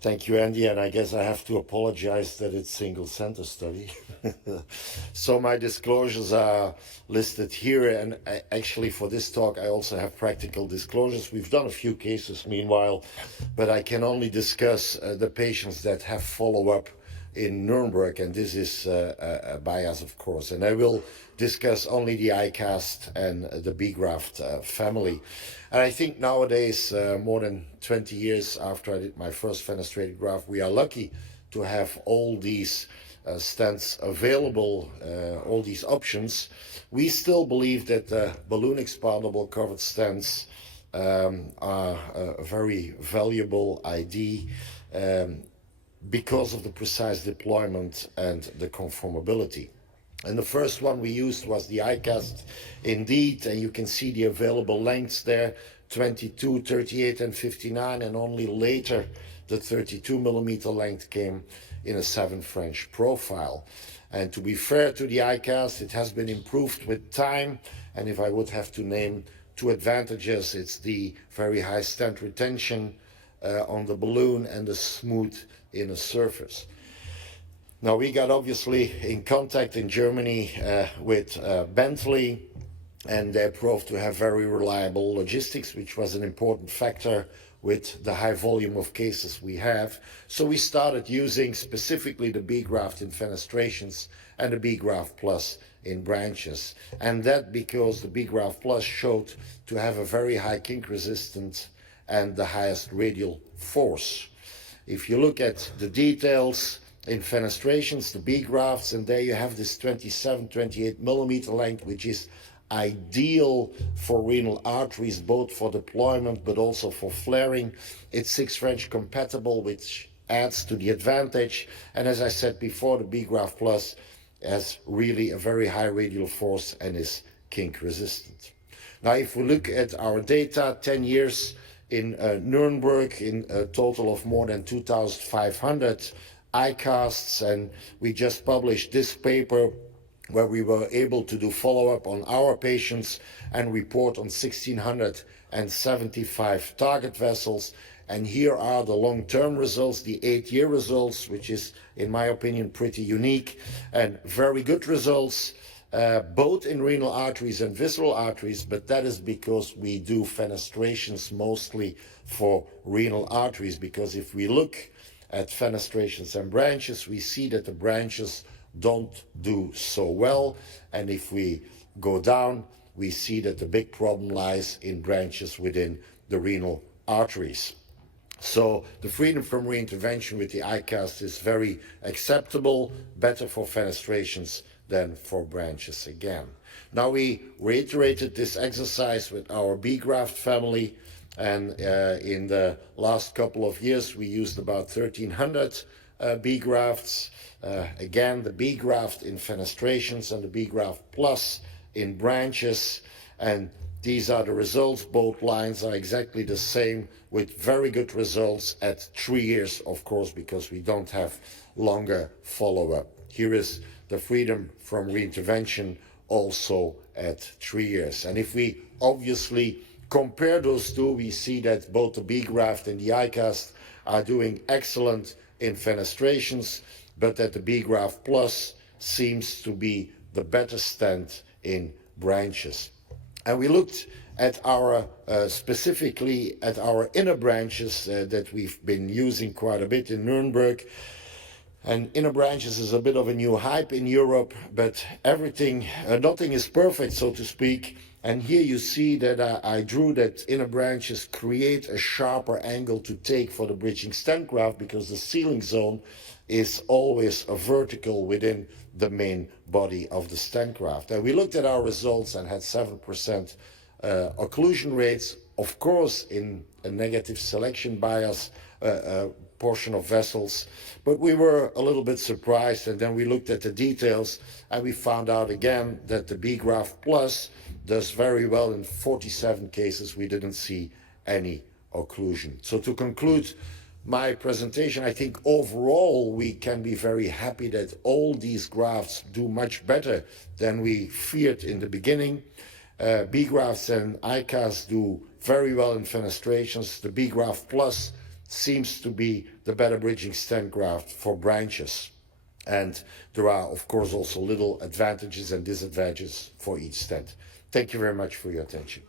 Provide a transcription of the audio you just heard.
Thank you, Andy, and I guess I have to apologize that it's single center study. So my disclosures are listed here, and actually for this talk I also have practical disclosures. We've done a few cases meanwhile, but I can only discuss the patients that have follow-up in Nuremberg, and this is a bias, of course. And I will discuss only the iCAST and the BeGraft family. And I think nowadays, more than 20 years after I did my first fenestrated graft, we are lucky to have all these stents available, all these options. We still believe that balloon expandable covered stents are a very valuable ID. Because of the precise deployment and the conformability. And the first one we used was the iCAST indeed, and you can see the available lengths there, 22, 38 and 59, and only later the 32 millimeter length came in a 7 French profile. And to be fair to the iCAST, it has been improved with time, and if I would have to name two advantages, it's the very high stent retention on the balloon and the smooth inner surface. Now we got obviously in contact in Germany with Bentley, and they proved to have very reliable logistics, which was an important factor with the high volume of cases we have. So we started using specifically the BeGraft in fenestrations and the BeGraft Plus in branches. And that because the BeGraft Plus showed to have a very high kink resistance and the highest radial force. If you look at the details in fenestrations, the BeGrafts, and there you have this 27, 28 millimeter length, which is ideal for renal arteries, both for deployment but also for flaring. It's 6 French compatible, which adds to the advantage. And as I said before, the BeGraft Plus has really a very high radial force and is kink resistant. Now, if we look at our data, 10 years in Nuremberg, in a total of more than 2,500 iCasts, and we just published this paper where we were able to do follow-up on our patients and report on 1,675 target vessels. And here are the long-term results, the 8-year results, which is, in my opinion, pretty unique and very good results. Both in renal arteries and visceral arteries, but that is because we do fenestrations mostly for renal arteries, because if we look at fenestrations and branches, we see that the branches don't do so well, and if we go down, we see that the big problem lies in branches within the renal arteries. So the freedom from reintervention with the iCAST is very acceptable, better for fenestrations than for branches again. Now we reiterated this exercise with our BeGraft family, and in the last couple of years we used about 1,300 BeGrafts. Again, the BeGraft in fenestrations and the BeGraft Plus in branches, and these are the results. Both lines are exactly the same with very good results at 3 years, of course, because we don't have longer follow-up. Here is the freedom from reintervention also at 3 years. And if we obviously compare those two, we see that both the BeGraft and the iCAST are doing excellent in fenestrations, but that the BeGraft Plus seems to be the better stent in branches. And we looked at our specifically at our inner branches that we've been using quite a bit in Nuremberg. And inner branches is a bit of a new hype in Europe, but nothing is perfect, so to speak. And here you see that I drew that inner branches create a sharper angle to take for the bridging stent graft, because the sealing zone is always a vertical within the main body of the stent graft. And we looked at our results and had 7% occlusion rates, of course in a negative selection bias portion of vessels, but we were a little bit surprised, and then we looked at the details and we found out again that the BeGraft Plus does very well. In 47 cases we didn't see any occlusion. So to conclude my presentation, I think overall we can be very happy that all these grafts do much better than we feared in the beginning. BeGrafts and iCAST do very well in fenestrations. The BeGraft Plus seems to be the better bridging stent graft for branches. And there are, of course, also little advantages and disadvantages for each stent. Thank you very much for your attention.